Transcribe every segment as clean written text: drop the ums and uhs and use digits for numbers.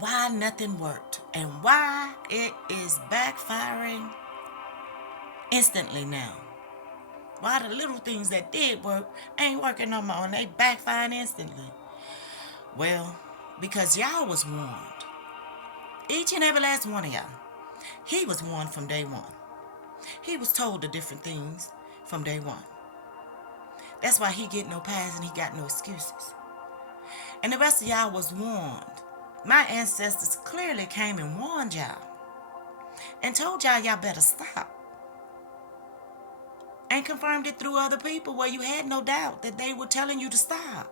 why nothing worked and why it is backfiring instantly now. Why the little things that did work ain't working no more and they backfiring instantly. Well, because y'all was warned. Each and every last one of y'all. He was warned from day one. He was told the different things from day one. That's why he get no pass and he got no excuses. And the rest of y'all was warned. My ancestors clearly came and warned y'all and told y'all better stop. And confirmed it through other people where you had no doubt that they were telling you to stop.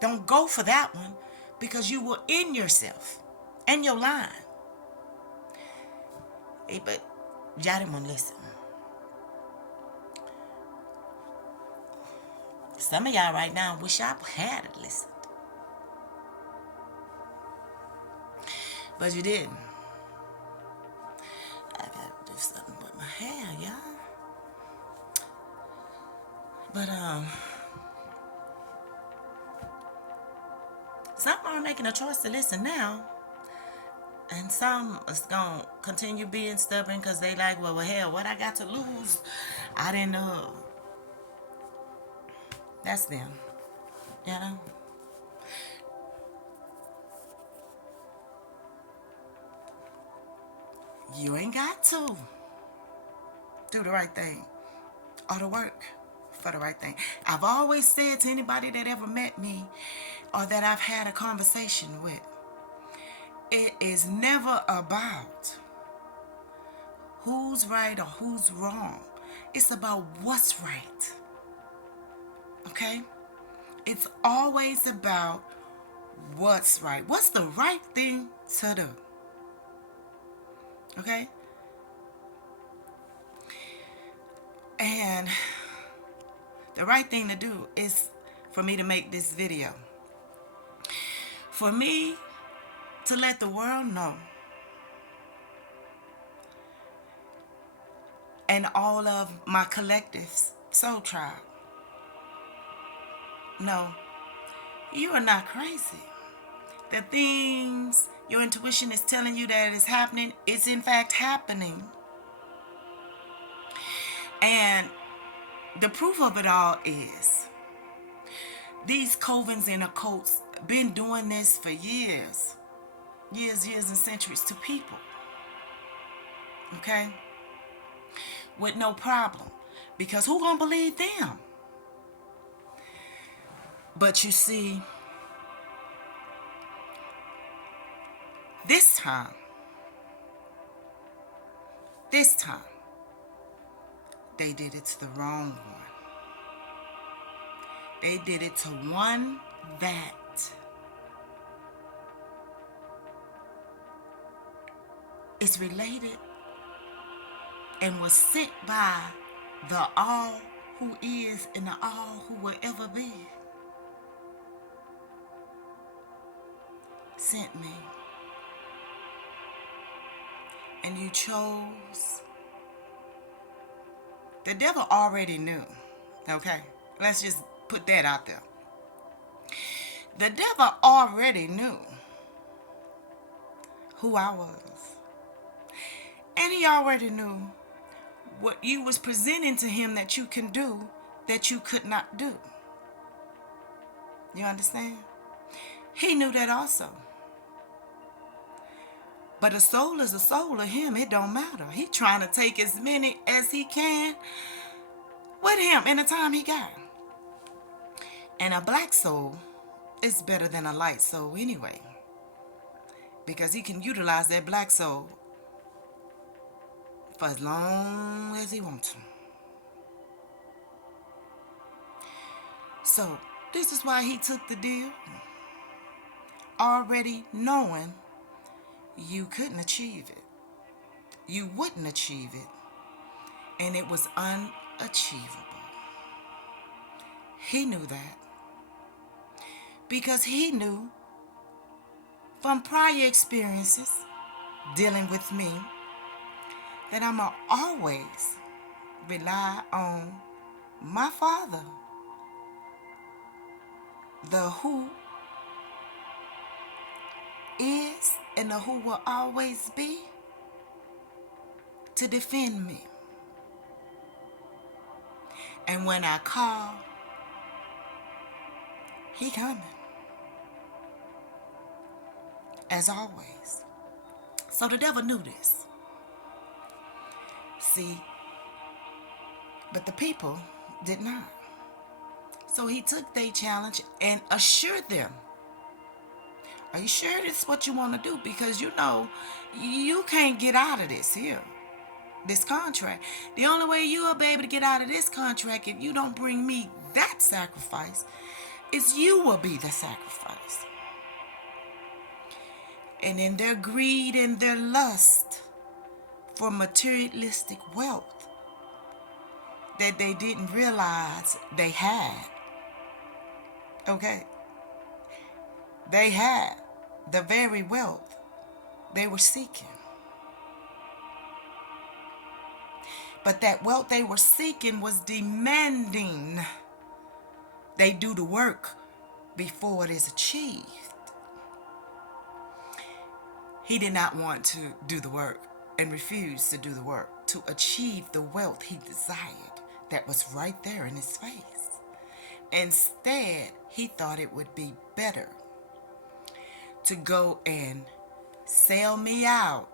Don't go for that one because you were in yourself and your line. Hey, but y'all didn't want to listen. Some of y'all right now wish I had listened. But you didn't. I gotta do something with my hair, y'all. But some are making a choice to listen now. And some is gonna continue being stubborn because they like, well, hell, what I got to lose? I didn't know. That's them. You know? You ain't got to do the right thing or to work for the right thing. I've always said to anybody that ever met me or that I've had a conversation with, it is never about who's right or who's wrong. It's about what's right. Okay? It's always about what's right. What's the right thing to do? Okay? And the right thing to do is for me to make this video. For me to let the world know, and all of my collectives, Soul Tribe, no, you are not crazy. The things your intuition is telling you that is happening, it's in fact happening. And the proof of it all is these covens and occults been doing this for years, and centuries to people. Okay? With no problem. Because who gonna believe them? But you see, this time, they did it to the wrong one. They did it to one that is related and was sent by the all who is and the all who will ever be. Sent me. And you chose. The devil already knew. Okay? Let's just put that out there. The devil already knew who I was. And he already knew what you was presenting to him that you can do that you could not do. You understand? He knew that also. But a soul is a soul of him. It don't matter. He trying to take as many as he can with him in the time he got. And a black soul is better than a light soul anyway. Because he can utilize that black soul for as long as he wants to. So, this is why he took the deal. Already knowing you couldn't achieve it. You wouldn't achieve it. And it was unachievable. He knew that. Because he knew from prior experiences dealing with me that I'ma always rely on my Father, the who is and the who will always be to defend me. And when I call, he coming. As always. So the devil knew this. See, but the people did not. So he took their challenge and assured them, are you sure this is what you want to do? Because you know, you can't get out of this here, this contract. The only way you will be able to get out of this contract if you don't bring me that sacrifice is you will be the sacrifice. And in their greed and their lust for materialistic wealth that they didn't realize they had, okay? They had the very wealth they were seeking. But that wealth they were seeking was demanding they do the work before it is achieved. He did not want to do the work and refused to do the work to achieve the wealth he desired that was right there in his face. Instead, he thought it would be better to go and sell me out.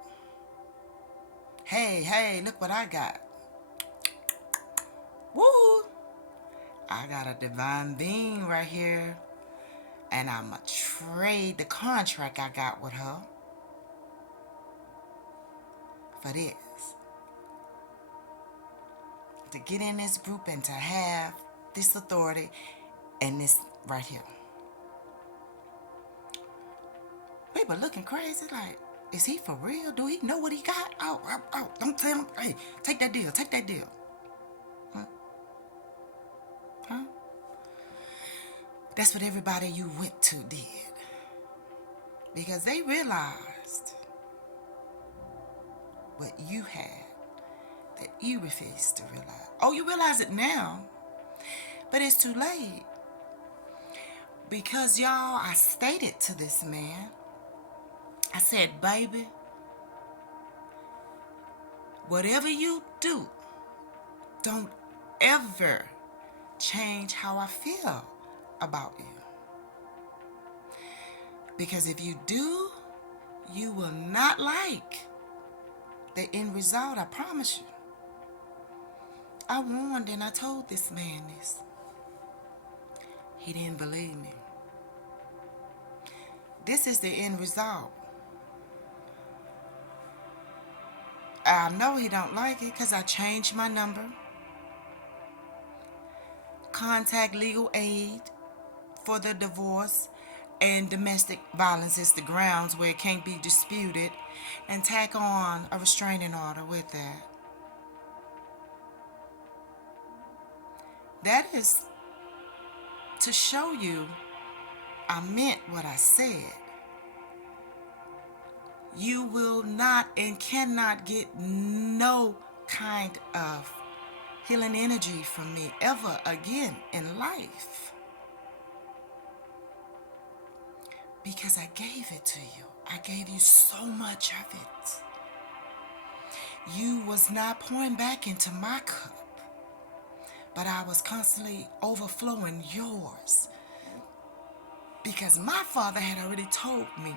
Hey, look what I got. Woo! I got a divine being right here, and I'ma trade the contract I got with her for this. To get in this group and to have this authority and this right here. People looking crazy like, is he for real? Do he know what he got? Oh, don't tell him. Hey, take that deal. Huh? That's what everybody you went to did. Because they realized what you had that you refused to realize. Oh, you realize it now, but it's too late. Because y'all, I stated to this man, I said, baby, whatever you do, don't ever change how I feel about you. Because if you do, you will not like the end result, I promise you. I warned and I told this man this. He didn't believe me. This is the end result. I know he don't like it because I changed my number. Contact legal aid for the divorce and domestic violence is the grounds where it can't be disputed, and tack on a restraining order with that. That is to show you I meant what I said. You will not and cannot get no kind of healing energy from me ever again in life. Because I gave it to you. I gave you so much of it. You was not pouring back into my cup, but I was constantly overflowing yours. Because my father had already told me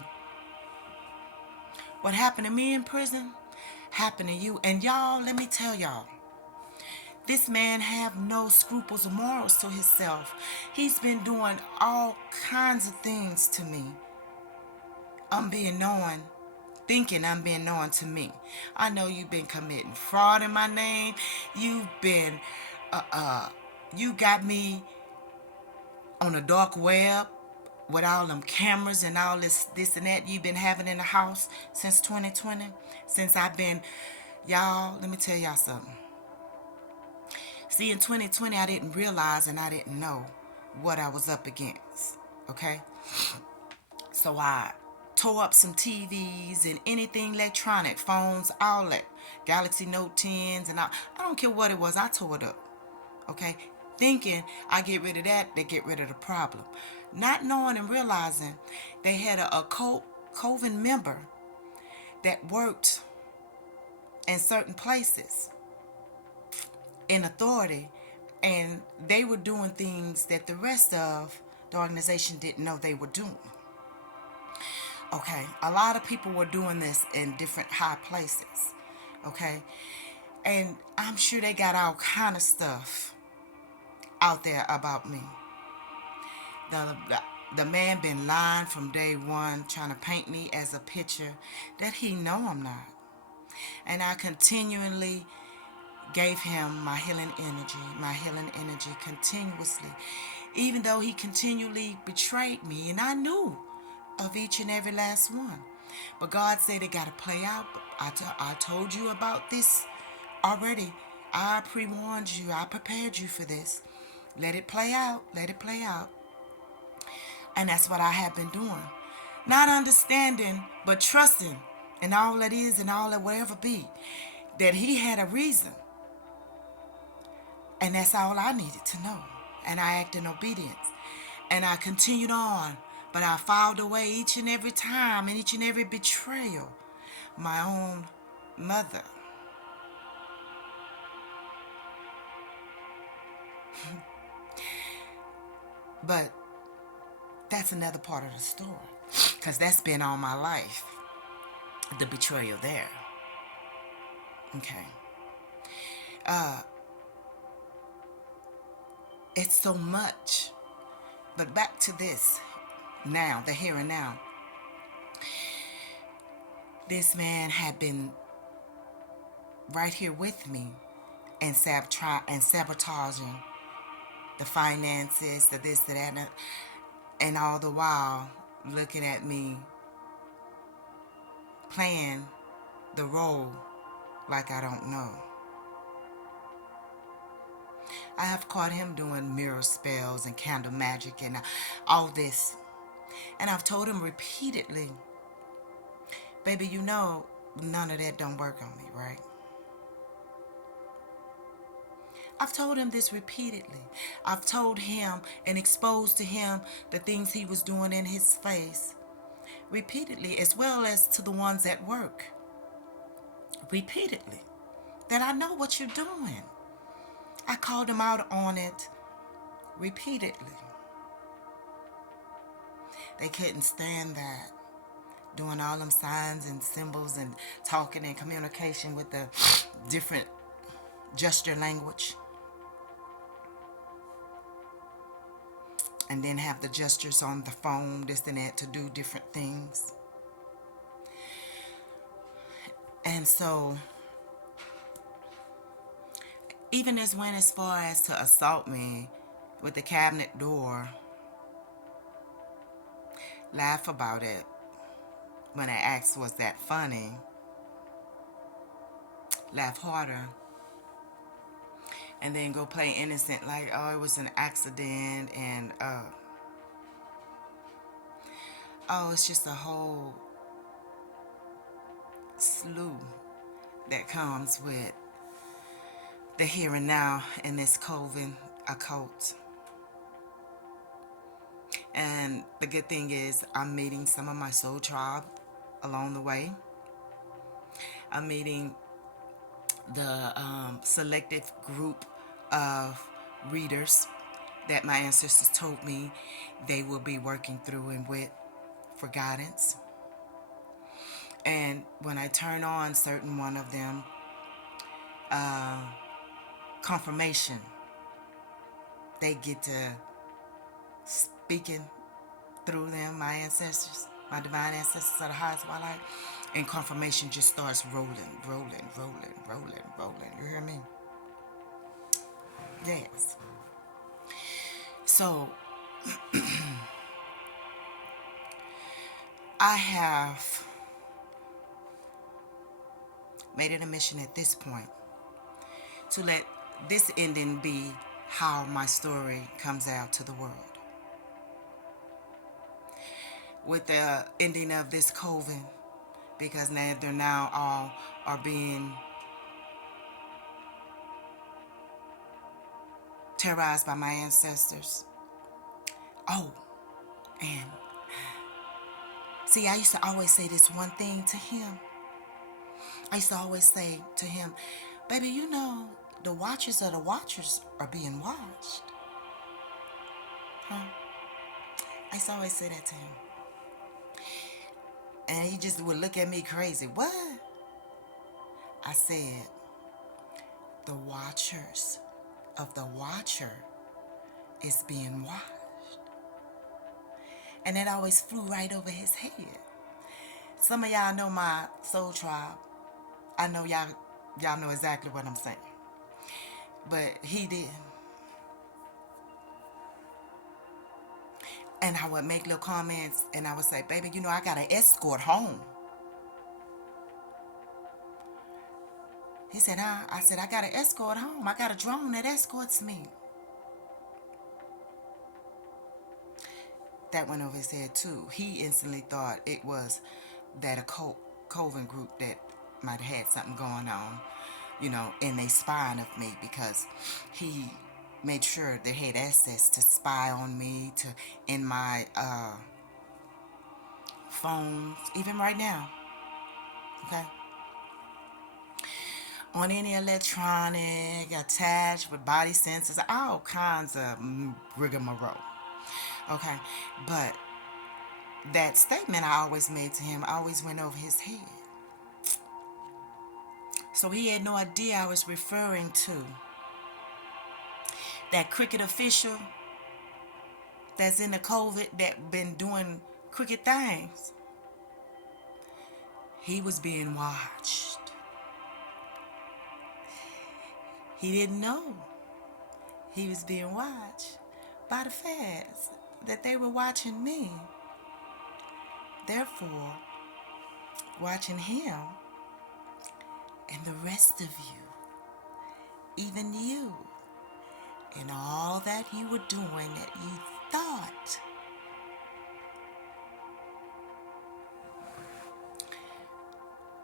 what happened to me in prison happened to you. And y'all, let me tell y'all, this man have no scruples or morals to himself. He's been doing all kinds of things to me. Thinking I'm being known to me. I know you've been committing fraud in my name. You've been, you got me on the dark web with all them cameras and all this and that you've been having in the house since 2020. Since I've been, y'all, let me tell y'all something. See, in 2020, I didn't realize and I didn't know what I was up against, okay? So I tore up some TVs and anything electronic, phones, all that. Galaxy Note 10s and all. I don't care what it was, I tore it up, okay? Thinking I get rid of that, they get rid of the problem. Not knowing and realizing they had an occult COVEN member that worked in certain places in authority, and they were doing things that the rest of the organization didn't know they were doing. Okay, a lot of people were doing this in different high places. Okay, and I'm sure they got all kind of stuff out there about me. The, the, the man been lying from day one, trying to paint me as a picture that he know I'm not. And I continually gave him my healing energy continuously, even though he continually betrayed me, and I knew of each and every last one. But God said it got to play out. I told you about this already. I pre-warned you. I prepared you for this. Let it play out. Let it play out. And that's what I have been doing. Not understanding, but trusting in all that is and all that will ever be. That he had a reason. And that's all I needed to know. And I acted in obedience. And I continued on. But I filed away each and every time and each and every betrayal. My own mother. But that's another part of the story. Because that's been all my life. The betrayal there. Okay. It's so much. But back to this. Now, the here and now. This man had been right here with me and sabotaging the finances, the this, the that, and all the while looking at me playing the role like I don't know. I have caught him doing mirror spells and candle magic and all this. And I've told him repeatedly, baby, you know none of that don't work on me, right? I've told him this repeatedly. I've told him and exposed to him the things he was doing in his face repeatedly, as well as to the ones at work repeatedly, that I know what you're doing. I called him out on it repeatedly. They couldn't stand that. Doing all them signs and symbols and talking and communication with the different gesture language. And then have the gestures on the phone, this and that, to do different things. And so, even as went as far as to assault me with the cabinet door, laugh about it when I asked, was that funny? Laugh harder. And then go play innocent like, oh, it was an accident, and oh, it's just a whole slew that comes with the here and now in this COVEN occult. And the good thing is I'm meeting some of my soul tribe along the way. I'm meeting the selective group of readers that my ancestors told me they will be working through and with for guidance. And when I turn on certain one of them, confirmation, they get to speaking through them, my ancestors, my divine ancestors of the highest of my life, and confirmation just starts rolling. You hear me? Yes. So, I have made it a mission at this point to let this ending be how my story comes out to the world. With the ending of this COVEN, because now they're now all are being terrorized by my ancestors. Oh, and See, I used to always say this one thing to him. I used to always say to him, baby, you know, the watchers of the watchers are being watched. Huh? I used to always say that to him. And he just would look at me crazy. What? I said, the watchers of the watcher is being watched. And it always flew right over his head. Some of y'all know my soul tribe. I know y'all know exactly what I'm saying. But he did. And I would make little comments and I would say, baby, you know, I got an escort home. He said, huh? I said, I got an escort home. I got a drone that escorts me. That went over his head too. He instantly thought it was that a COVEN group that might have had something going on, you know, and they spying of me, because he made sure they had access to spy on me, to in my phones, even right now. Okay. On any electronic attached with body sensors, all kinds of rigmarole. Okay. But that statement I always made to him always went over his head. So he had no idea I was referring to that cricket official that's in the COVID that been doing cricket things. He was being watched. He didn't know he was being watched by the feds, that they were watching me. Therefore, watching him and the rest of you, even you, and all that you were doing that you thought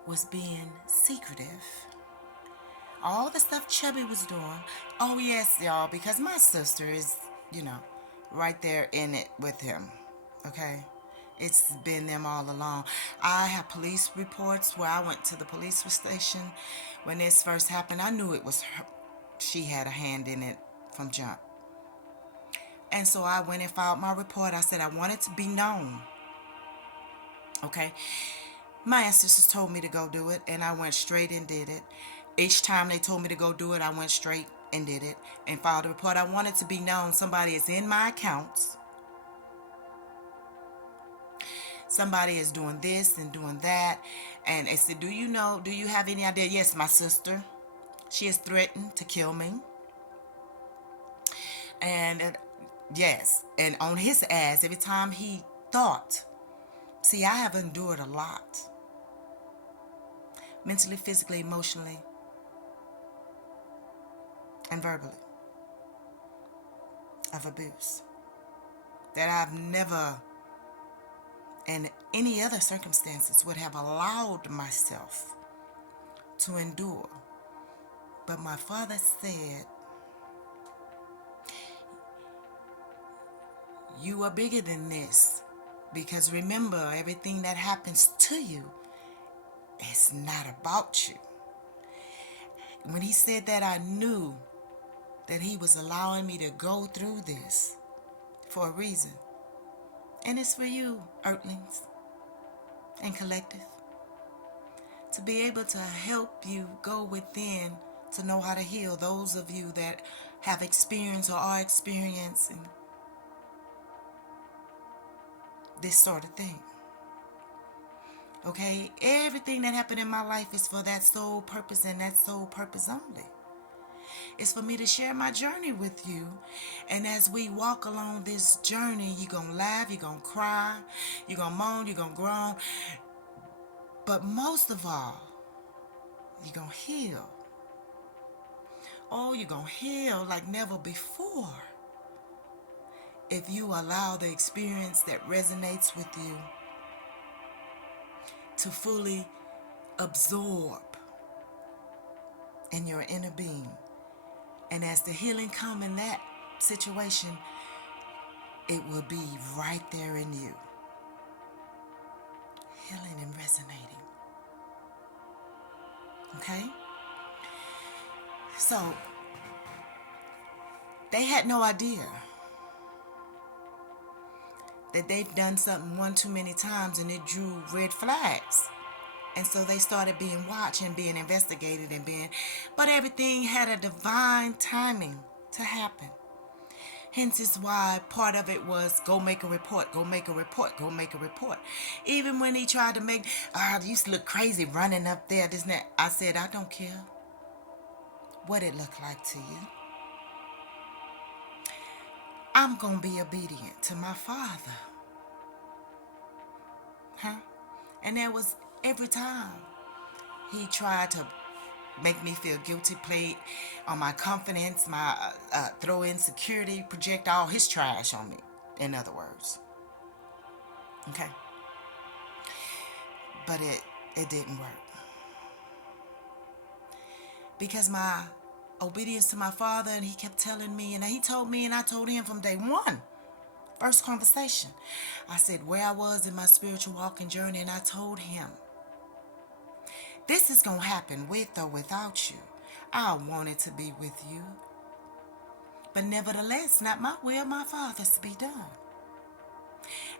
was being secretive. All the stuff Chubby was doing. Oh yes, y'all, because my sister is, you know, right there in it with him. Okay? It's been them all along. I have police reports where I went to the police station when this first happened. I knew it was her. She had a hand in it from jump. And so I went and filed my report. I said I wanted to be known. Okay? My ancestors told me to go do it, and I went straight and did it. Each time they told me to go do it, I went straight and did it and filed a report. I wanted to be known. Somebody is in my accounts. Somebody is doing this and doing that. And I said, do you have any idea? Yes, my sister. She is threatened to kill me. And yes, and on his ass, every time he thought, see, I have endured a lot. Mentally, physically, emotionally, and verbally, of abuse that I've never in any other circumstances would have allowed myself to endure. But my father said, you are bigger than this, because remember, everything that happens to you is not about you. When he said that, I knew that he was allowing me to go through this for a reason. And it's for you, Earthlings and Collective, to be able to help you go within to know how to heal. Those of you that have experienced or are experiencing this sort of thing. Okay? Everything that happened in my life is for that sole purpose and that sole purpose only. It's for me to share my journey with you. And as we walk along this journey, you're going to laugh, you're going to cry, you're going to moan, you're going to groan. But most of all, you're going to heal. Oh, you're going to heal like never before. If you allow the experience that resonates with you to fully absorb in your inner being. And as the healing comes in that situation, it will be right there in you. healing and resonating. Okay? So, they had no idea that they've done something one too many times and it drew red flags. And so they started being watched and being investigated but everything had a divine timing to happen. Hence is why part of it was go make a report, go make a report, go make a report. Even when he tried to make, you used to look crazy running up there, this and that. I said, I don't care what it looked like to you. I'm going to be obedient to my Father. And that was every time he tried to make me feel guilty, played on my confidence, my throw insecurity, project all his trash on me, in other words. Okay? But it didn't work. Because my obedience to my Father, and he kept telling me, and he told me, and I told him from day one, first conversation, I said where I was in my spiritual walking journey, and I told him, this is going to happen with or without you. I wanted to be with you. But nevertheless, not my will, my Father's be done.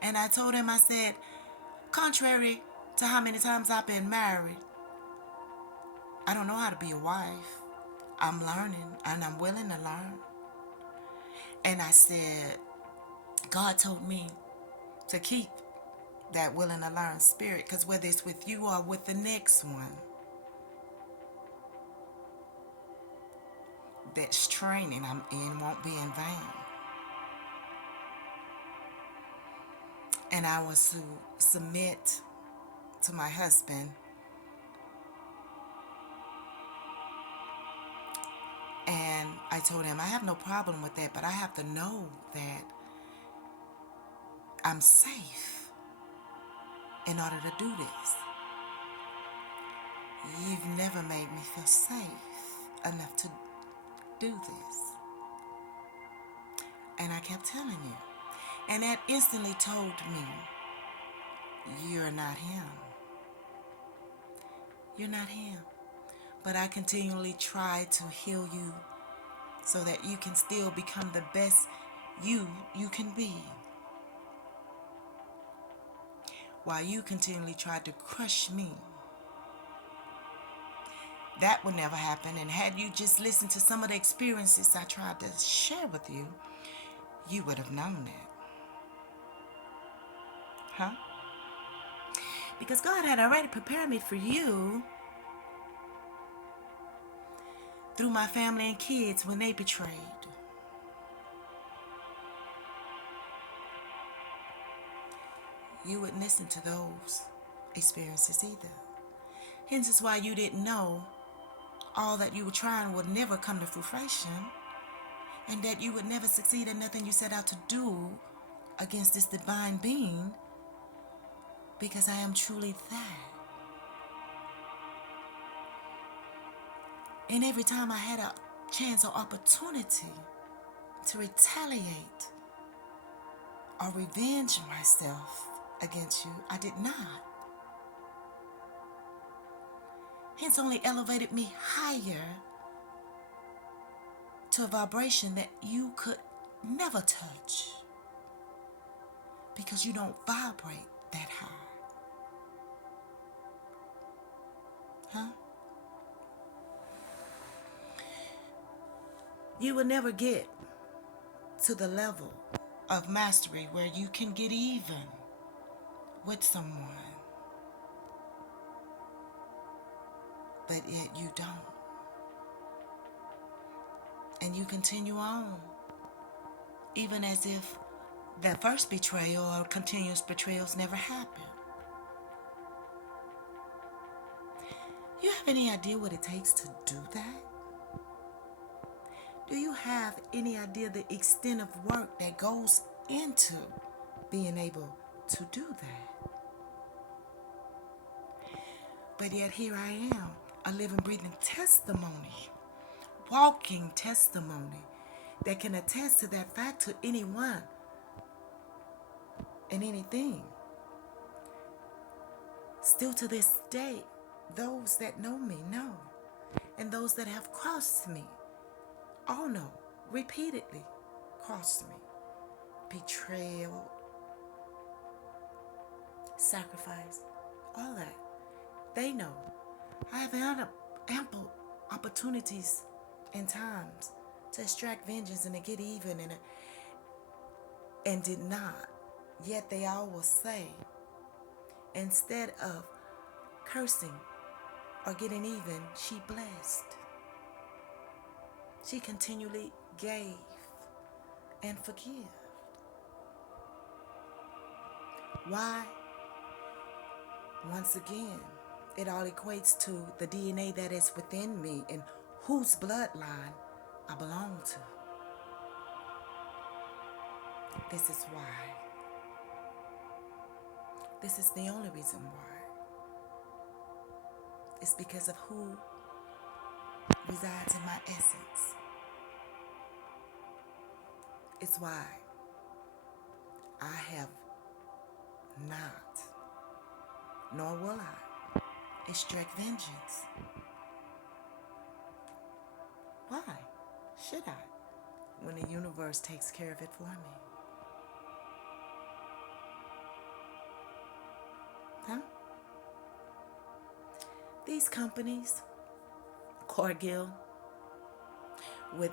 And I told him, I said, contrary to how many times I've been married, I don't know how to be a wife. I'm learning, and I'm willing to learn. And I said, God told me to keep that willing to learn spirit, because whether it's with you or with the next one, that training I'm in won't be in vain. And I was to submit to my husband, and I told him I have no problem with that, but I have to know that I'm safe in order to do this. You've never made me feel safe enough to do this. And I kept telling you. And that instantly told me, you're not him. You're not him. But I continually try to heal you so that you can still become the best you can be. While you continually tried to crush me. That would never happen. And had you just listened to some of the experiences I tried to share with you, you would have known that. Because God had already prepared me for you through my family and kids when they betrayed. You wouldn't listen to those experiences either. Hence is why you didn't know all that you were trying would never come to fruition, and that you would never succeed in nothing you set out to do against this divine being, because I am truly that. And every time I had a chance or opportunity to retaliate or revenge myself against you, I did not. Hence only elevated me higher to a vibration that you could never touch, because you don't vibrate that high. You will never get to the level of mastery where you can get even with someone, but yet you don't. And you continue on, even as if that first betrayal or continuous betrayals never happened. You have any idea what it takes to do that? Do you have any idea the extent of work that goes into being able to do that? But yet here I am, a living, breathing testimony, walking testimony that can attest to that fact to anyone and anything. Still to this day, those that know me know, and those that have crossed me all know, repeatedly crossed me. Betrayal, sacrifice, all that. They know. I have had ample opportunities and times to extract vengeance and to get even and did not. Yet they all will say, instead of cursing or getting even, she blessed. She continually gave and forgive. Why? Once again, it all equates to the DNA that is within me and whose bloodline I belong to. This is why. This is the only reason why. It's because of who resides in my essence. It's why I have not, nor will I, extract vengeance. Why should I, when the universe takes care of it for me? Huh? These companies, Cargill, with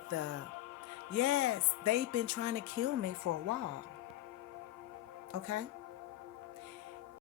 yes, they've been trying to kill me for a while. Okay?